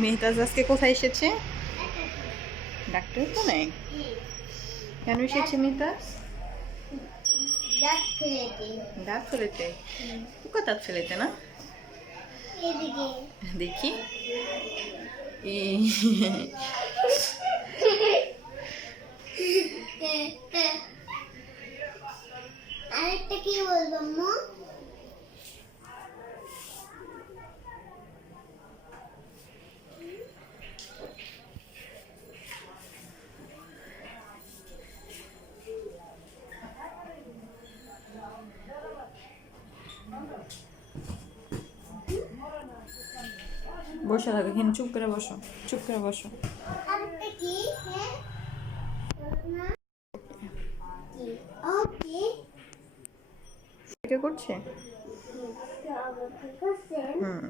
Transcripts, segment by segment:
মেহতাজ আজকে কোথায় এসেছে? ডাক্তার তো নেই? কেন এসেছে মেহতাজ? দাঁত ফেলেতে পোকা দাঁত ফেলেতে না? দেখি এই আরেকটা কি বলব আম্মু বসে থাকো এখানে চুপ করে বসো চুপ করে বসো। করছে? হুম।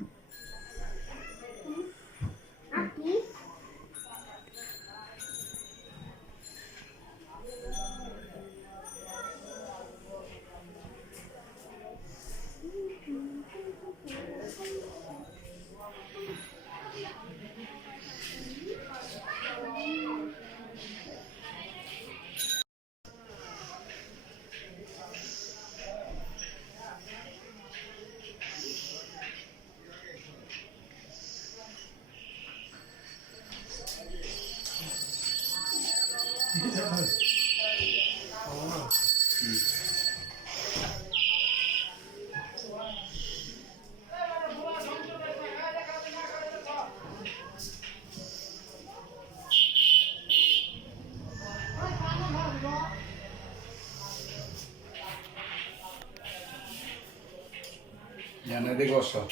Yana é de gosta.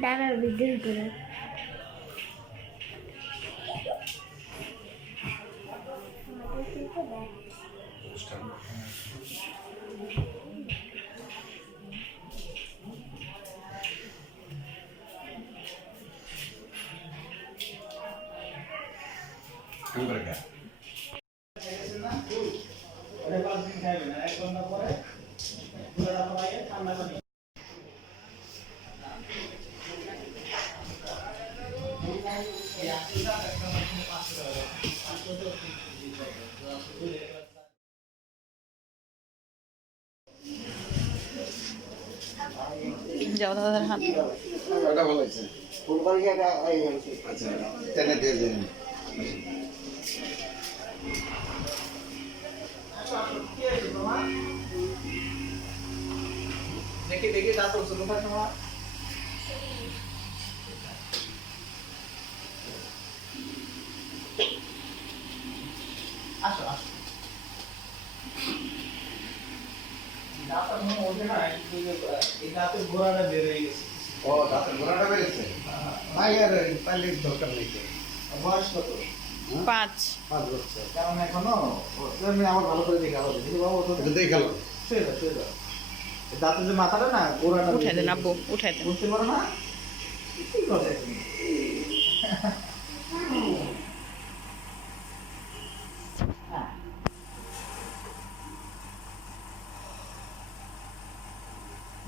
দাঁড়ার ভিডিও করে কেমন করে যাও দাদার হাত ওটা ভালো হয়েছে। আচ্ছা টেনে দিয়ে দিন। দেখি দেখি দাঁত উঠছে কোথায় আসো আসো। দাঁতটা মনে হয় ওঠে না এই দাঁতের হয়ে গেছে। ও দাঁতের গোড়াটা বেড়েছে নাই আর পাল্লির দরকার নেই বয়স কত? পাঁচ। পাঁচ বছর। কারণ এখনও আমার ভালো করে দেখে আলো দেখি বাবা শুয়ে দাও শুয়ে দাও। দাঁতের যে মাথাটা না গোড়াটা উঠাই বের দেন হয়ে আব্বু গেছে। দেন। বুঝতে পারো না? কি করে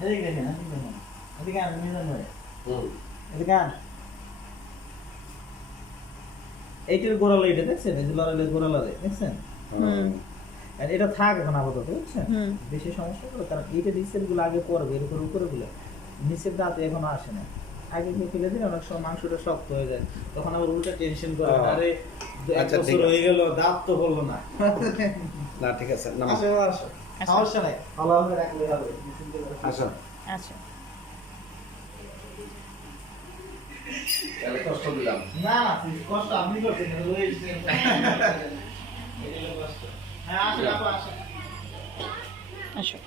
এদিকে দেখেন, এদিকে দেখেন। এদিকে আন, মিজান ভাই। এদিকে আন। এইটার গোড়ালে এটা দেখছেন এই যে লড়াইলে গোড়ালে দেখছেন আর এটা থাক এখন আপাতত বুঝছেন বেশি সমস্যা করে কারণ এইটা নিচেরগুলো আগে পড়বে এর উপর উপরে গুলো নিচের দাঁতে এখনও আসে না আগে কি ফেলে দিলে অনেক সময় মাংসটা শক্ত হয়ে যায় তখন আবার উল্টা টেনশন করে। আরে এক বছর হয়ে গেল দাঁত তো হলো না না ঠিক আছে আসো সমস্যা নাই ভালোভাবে রাখলে হবে আসো আচ্ছা। কষ্ট দিলাম। না আপনি করছেন হ্যাঁ আসো।